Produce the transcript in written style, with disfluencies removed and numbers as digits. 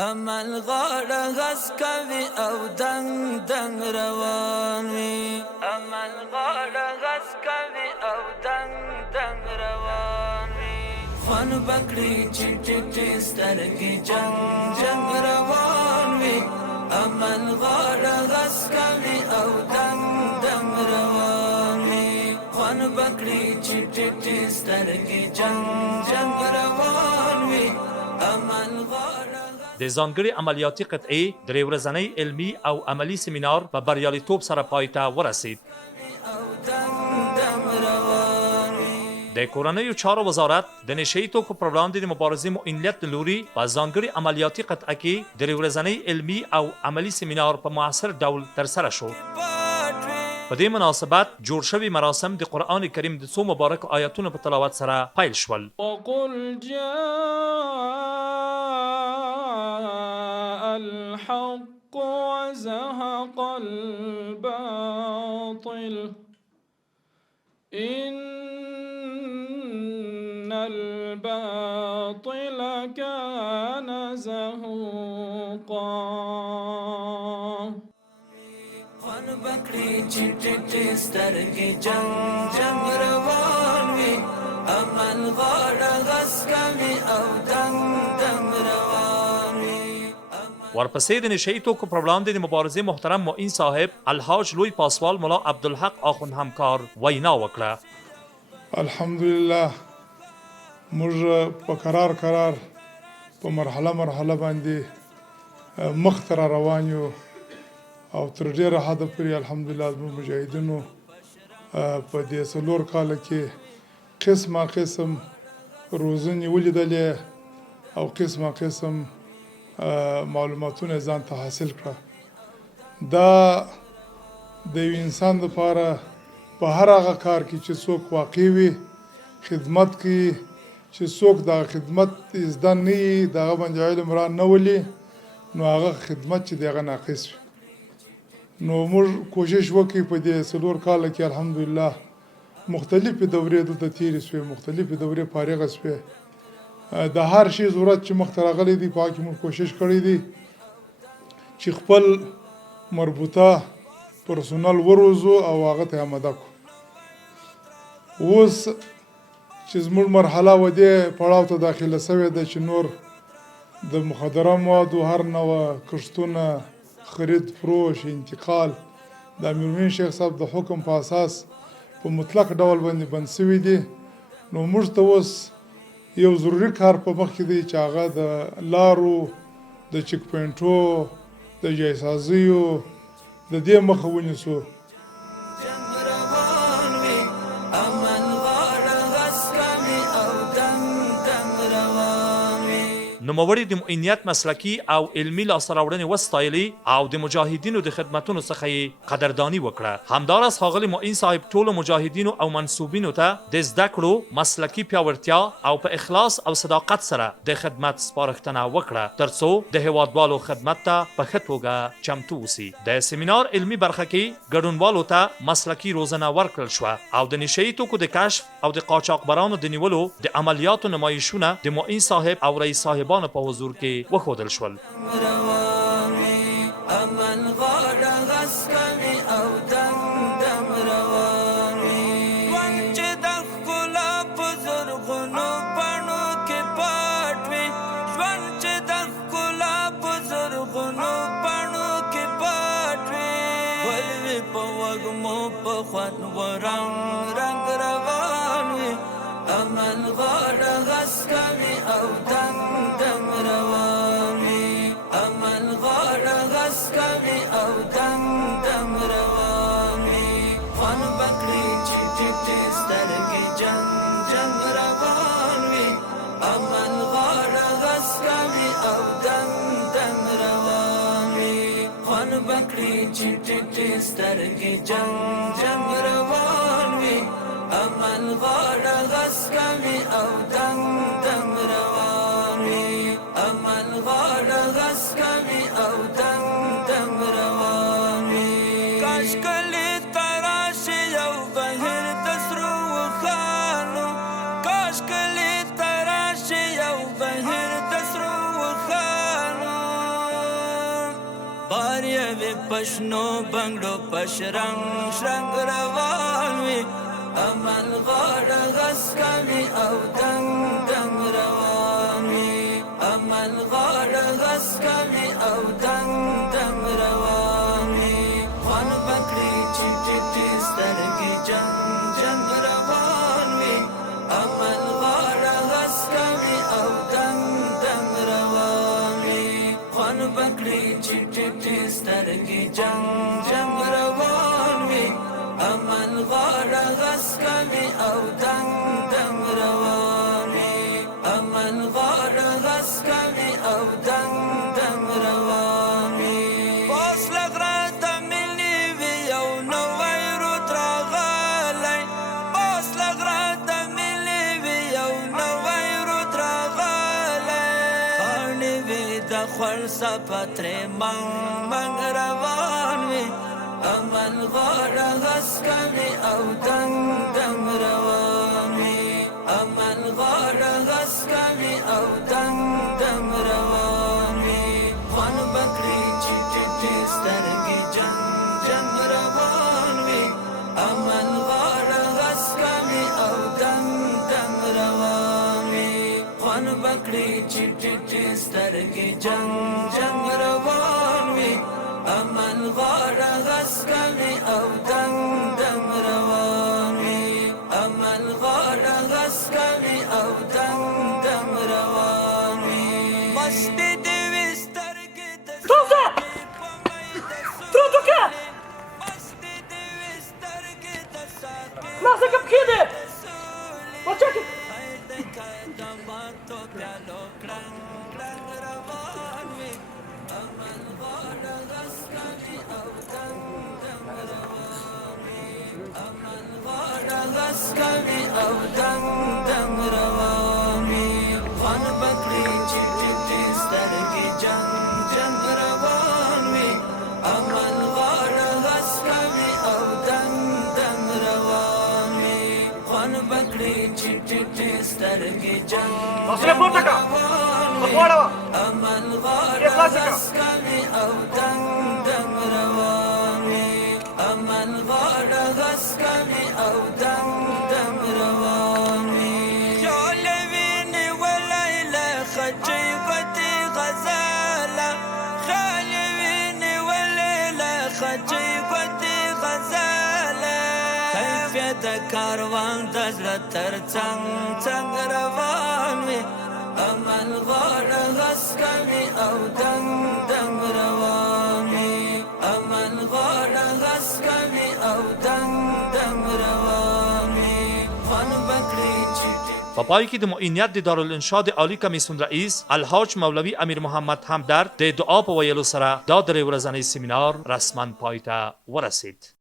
عمل غاړه غس کوي او دنګ دنګ روان وي عمل غاړه غس کوي او دنګ دنګ روان وي فن بکړي چې ټټې سترګې جنگ جنگ روان وي عمل غاړه غس کوي او دنګ دنګ روان وي فن بکړي چې ټټې سترګې جنگ جنگ روان وي عمل غاړه د ځانګړي عملیاتي قطعې درې ورځنی علمي او عملی سیمینار په بریالیتوب سره پای ته ورسید. د کورنیو چارو وزارت د نشهیي توکو پر وړاندې د مبارزې معینیت له لوري په ځانګړي عملیاتي قطعه کې درې ورځنی علمي او عملی سیمینار په موثر ډول ترسره شو. په دې مناسبت جوړ شوي مراسم د قرآن کریم د څو مبارکو آیاتونو په تلاوت سره پیل شول. وقل جاء الحق وزهق الباطل إن الباطل كان زهوقا خون بکړي چې ټټې سترګې جنگ جنگ روان وي عمل غاړه غس کوي او دنګ دنګ روان وي ورپسې د نشهیي توکو پر وړاندې د مبارزې محترم معین صاحب الحاج لوی پاسوال ملا عبدالحق آخوند همکار وینا وکړه. الحمدلله موږ په قرار په مرحله باندې مخ ته را روان یو او تر ډیره حده پورې الحمدلله زموږ مجاهدینو په دې څلور کاله کې قسم روزنې ولیدلې او قسم معلوماتونه ځان ته حاصل کړه. دا د یو انسان لپاره په هر هغه کار کې چې څوک واقع وي خدمت کوي چې څوک د خدمت زده نه وي د هغه باندې علم را نه ولي نو هغه خدمت چې د هغه ناقص وي. نو موږ کوشش وکړو په دې څلور کاله کې الحمدلله مختلفې دورې دلته تېرې شوې مختلفې دورې فارغه شوې د هر شي ضرورت چې مخته راغلی دی په هغه کې موږ کوشش کړی دی چې خپل مربوطه پرسونل وروزو او هغه ته آماده کړو. اوس چې زموږ مرحله و دې پړاو ته داخله شوې ده چې نور د مخدره موادو هر نوع کښتونه خرید فروش انتقال د امیرالمؤمنین شیخ صاحب د حکم په اساس په مطلق ډول باندې بند شوي دي. نو موږ ته اوس یو ضروري کار په مخ کې دی چې هغه د لارو د چک پوینټو د جایسازیو د دې مخه ونیسو. نوموړي د معینیت مسلکي او علمي لاسته راوړنې وستایلې او د مجاهدینو د خدمتونو څخه یې قدرداني وکړه. همداراز ښاغلي معین صاحب ټولو مجاهدینو او منصوبینو ته د زده کړو مسلکي پیاوړتیا او په اخلاص او صداقت سره د خدمت سپارښتنه وکړه ترڅو د هیوادوالو خدمت ته په ښه توګه چمتو اوسي. د سیمینار علمي برخه کې ګډونوالو ته مسلکي روزنه ورکړل شوه او د نشهیي توکو د کشف او د قاچاقبرانو د نیولو د عملیاتو نمایشونه د معین صاحب او رئیس صاحب په حضور کې وښودل شول. عمل غاړه غس کوي او دنګ دنګ روان وي ژوند چې د ښکلا په زرغونو بڼو کې پټ وي ژوند چې د ښکلا په زرغونو بڼو کې پټ وي ګل وي په وږمو په خوند و رنګ رنګ روان وي عمل غاړه غس کوي او دنګ دنګ روان وي عمل غاړه غس کوي او دنګ دنګ روان وي خوان بکړي چې ټټې سترګې جنګ جنګ روان وي عمل غاړه غس کوي او دنګ دنګ روان وي خوان بکړي چې ټټې سترګې جنګ جنګ روان وي عمل غاړه غس کوي او دنګ دنګ روان وي عمل غاړه غس کوي او دنګ دنګ روان وي کاش کلی تراشي یو بهر د سرو خانو کاش کلی تراشي یو بهر د سرو خانو بار یوی پشنو بنگلو پشرنگ شرنگ روان وی عمل غاړه غس کوي او دنګ دنګ روان وي عمل غاړه غس کوي او دنګ دنګ روان وي خوان بکړي چې ټټې سترګې جنګ جنګ روان وي عمل غاړه غس کوي او دنګ دنګ روان وي خوان بکړي چې ټټې سترګې جنګ جنګ روان وي عمل غاړه غس کوي او دنګ دنګ روان وي عمل غاړه غس کوي او دنګ دنګ روان وي اوس لغره د ملي وي یو نوی رود راغلی اوس لغره د ملي وي یو نوی رود راغلی کاڼې وي د خوړ صفه ترې منګ منګ روان وي عمل غاړه غس کوي او دنګ دنګ روان وي عمل غاړه غس کوي او دنګ دنګ روان وي خوان بکړي چې ټټې سترګې جنګ جنګ روان وي عمل غاړه غس کوي او دنګ دنګ روان وي خوان بکړي چې ټټې سترګې جنګ جنګ روان وي عمل غاړه غس کوي او دنګ دنګ روان وي عمل غاړه غس کوي او دنګ دنګ روان وي مستي دې وي سترګې د Trudukje! مستي دې وي سترګې د ساقي Laat ik hem beginnen! Wat check ik? غس کوي او دنګ دنګ روان وي خوان بکړي چې ټټې سترګې جنګ جنګ روان وي عمل غاړه غس کوي او دنګ دنګ روان وي خوان بکړي چې ټټې سترګې جنګ عمل غاړه غس کوي او دنګ دنګ روان وي عمل غاړه غس کوي او دنګ دنګ روان وي خیال ویني ولی له خچۍ ګوتې غزاله خیال ویني ولی له خچۍ ګوتې غزاله کیفیت د کاروان د زړه تر څنګ څنګ روان وي عمل غاړه غس کوي او دنګ دنګ روان وي عمل غاړه غس کوي او دنګ دنګ روان وي خوان بکړي چې په پای کې د معینیت د دارالانشا د عالی کمیسیون رئیس الحاج مولوی امیر محمد همدرد د دعا په ویلو سره دا درې ورځنی سیمینار رسما پای ته ورسید.